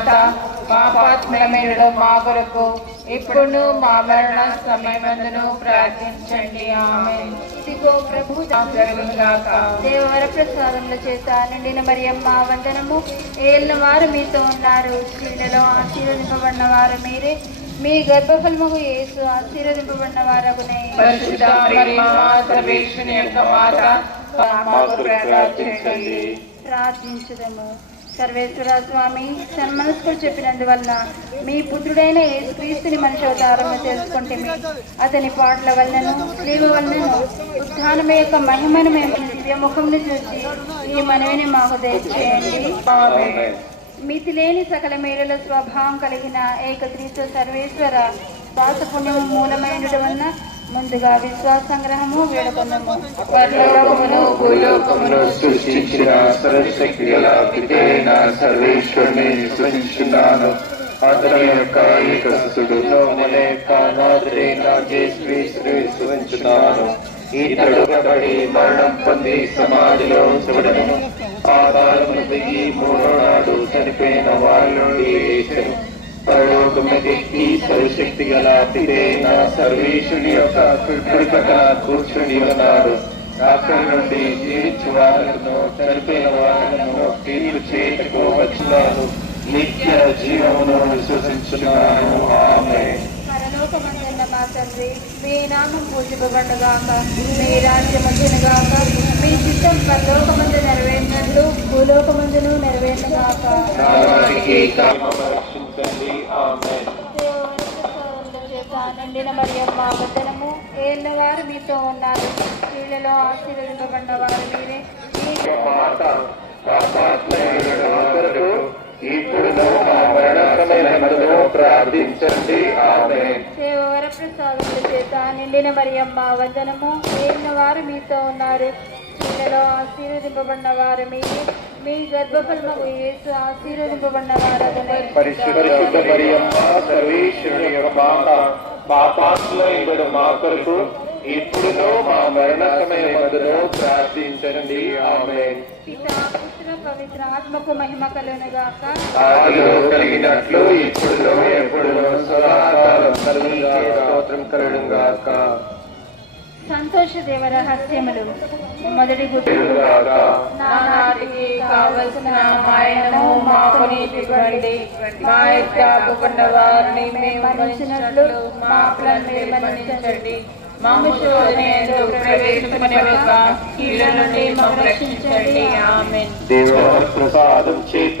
మాత పాపాత్మయుడు మా కొరకు ఇప్పుడు మా మరణ సమయమందును ప్రార్థించండి. ఆమె ఇదిగో ప్రభు దేవర ప్రసాదముల చేత నిండిన మరియమ్మ వందనము. ఏళ్ళ వారు మీతో ఉన్నారు. స్త్రీలలో ఆశీర్వదింపబడిన వారు మీరే. మీ గర్భఫలముకు యేసు ఆశీర్వదింపబడిన వారగునే ప్రార్థించుదము. సర్వేశ్వర స్వామి సన్మనస్కులు చెప్పినందువలన మీ పుత్రుడైన యేసుక్రీస్తుని మనిషి అవతారము తెలుసుకుంటే అతని పాటల వలనను స్త్రీల వలనను ఉత్థానమే యొక్క మహిమను మేము దివ్య ముఖంను చూసి ఈ మనవిని మాకు దయచేయండి. మితి లేని సకల మేడల స్వభావం కలిగిన ఏకత్రితో సర్వేశ్వర దాసపుణ్యము మూలమైనటు వలన ముందుగా విశ్వాస సంగ్రహము వేడుకొన్నాము పరలోకమును భూలోకమును సృష్టించిన సర్వశక్తి పితైన సర్వేశ్వరుని సృష్టించున్నాను అతని యొక్క ఏకసుడు నోమలే కానాదురైన సృష్టించున్నాను ఇతడు మరణం పొంది సమాధిలో పాదాలను దిగి మూడో నాడు చనిపోయిన వాళ్ళు నుండి సర్వశక్తి గల అతిథే నా సర్వేశ్వరుని యొక్క కుడి కూర్చుని ఉన్నాడు అక్కడి నుండి జీవించు వాళ్ళను చనిపోయిన వాళ్ళను తీర్పు చేయటకు వచ్చినాను నిత్య జీవమును విశ్వసించున్నాను ఆమె మా తండ్రి మీ నామం పూజింపబడగాక మీ రాజ్యం వచ్చునుగాక మీ చిత్తం పరలోకమందు నెరవేరినట్లు భూలోకమందును నెరవేరుగాక నాటికి కామము రక్షించండి ఆమె నిండిన మరియమ్మ వందనము ఏళ్ళ వారు మీతో ఉన్నారు. స్త్రీలలో ఆశీర్వదింపబడిన వారు మీరే ఇప్పుడు మా ప్రార్థించండి. ఆమె చేత నిండిన మరియమ్మ వందనము ఏళ్ళ వారు మీతో ఉన్నారు. స్త్రీలలో ఆశీర్వదింపబడిన వారు మీరే. మీ గర్భఫలము యేసు ఆశీర్వదింపబడిన పరిశుద్ధ మరియమ్మ సర్వేశ్వరుని యొక్క మా కొరకు ఇప్పుడును మా మరణ సమయమందును ప్రార్థించండి ఆమె పవిత్ర ఆత్మకు మహిమ కలుగునుగాక ఆదిలో కలిగినట్లు సదాకాలం స్తోత్రం సంతోష దేవ రహస్యములు మొదటి నానాటికి కావలసిన మాయను మాకు మా వారిని మేము మా మన్నించండి. ప్రసాదం చేత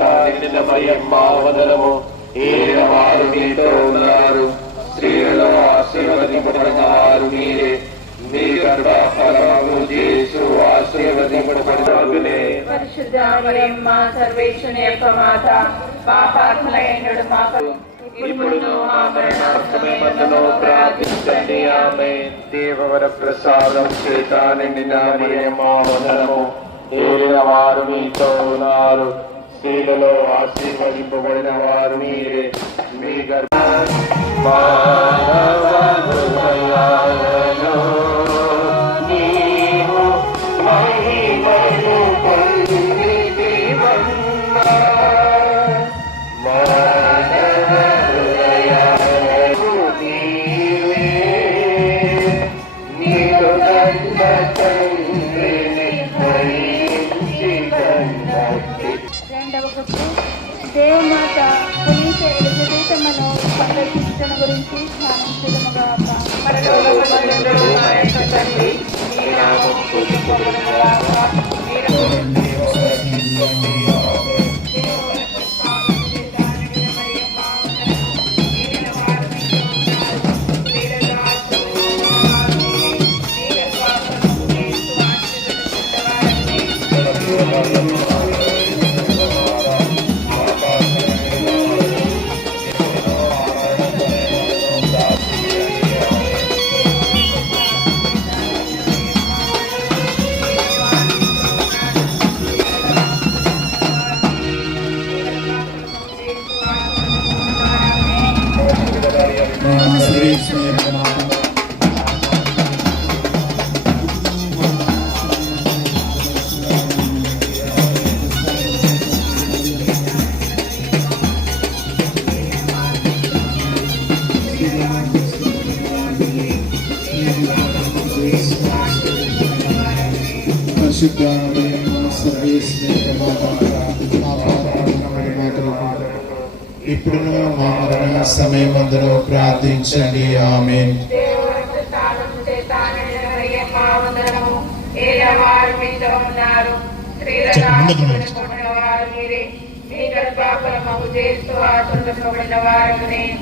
వారు మీతో పరిశుద్ధ మరియమ్మ సర్వేశ్వని యొక్క మాత పాపాత్మలైనడు మాకు. ఇప్పుడు మా మరణ సమయమందును ప్రార్థించండి. ఆమె దేవవర ప్రసాదం చేత నిండిన మరియమ్మ వదనము ఏలిన వారు మీతో ఉన్నారు. స్త్రీలలో ఆశీర్వదింపబడిన వారు మీరే. మీ గర్భ దేవమాత పునీత ఎలిజబెతమ్మను సందర్శించడం గురించి ధ్యానించడముగాక సర్వేశ్వరి ఇప్పుడును మా మరణ సమయం అందరూ ప్రార్థించండి. ఆమె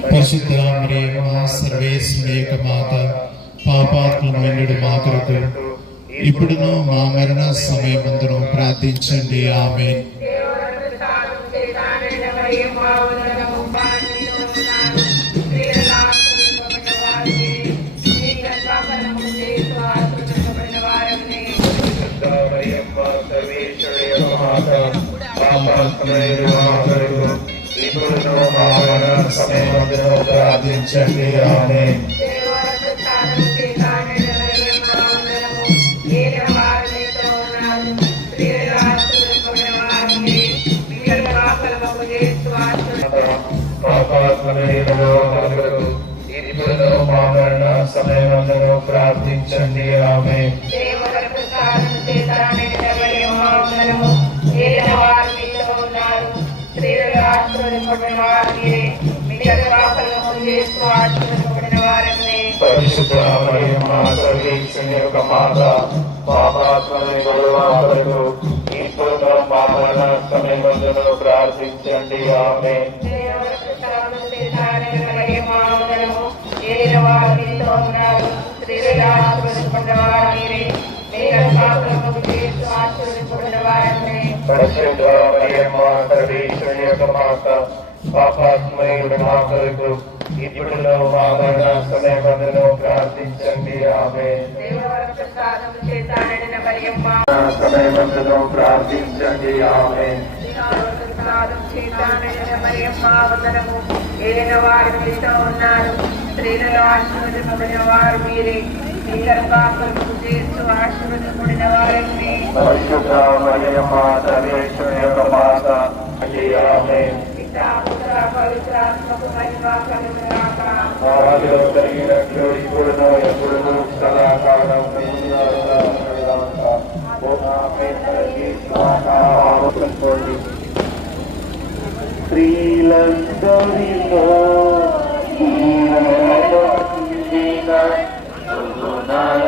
పరిశుద్ధ మా సర్వేశ్వరి యొక్క మాత పాపాత్మ మా కొరకు ఇప్పుడును మా మరణ సమయమందును ప్రార్థించండి. ఆమె ఇప్పుడు మా మరణ సమయమందును ప్రార్థించండి. ఆమె ప్రార్థించండి ఆమె పరిశుద్ధ యొక్క మాత పాపాత్మని గొడవలకు ఇప్పుడు మా మరణ సమయమందును ప్రార్థించండి ఆమె సర్వేశ్వరుని ఇప్పుడు మా మరణ సమయమందును ప్రార్థించండి ఆమె సమయమందును ప్రార్థించండి ఆమె ఉన్నారు స్త్రీలలో ఆశీర్వదింపబడిన వారు మీరే. మీ గర్భాఫలము చేస్తూ ఆశీర్వదింపబడిన వారిని పరిశుద్ధ మరియమ్మ సర్వేశ్వరుని యొక్క మాత ఆమె పితా పుత్ర పవిత్రాత్మకు మహిమ కలుగుగాక ఆదిలో కలిగినట్లు Amen.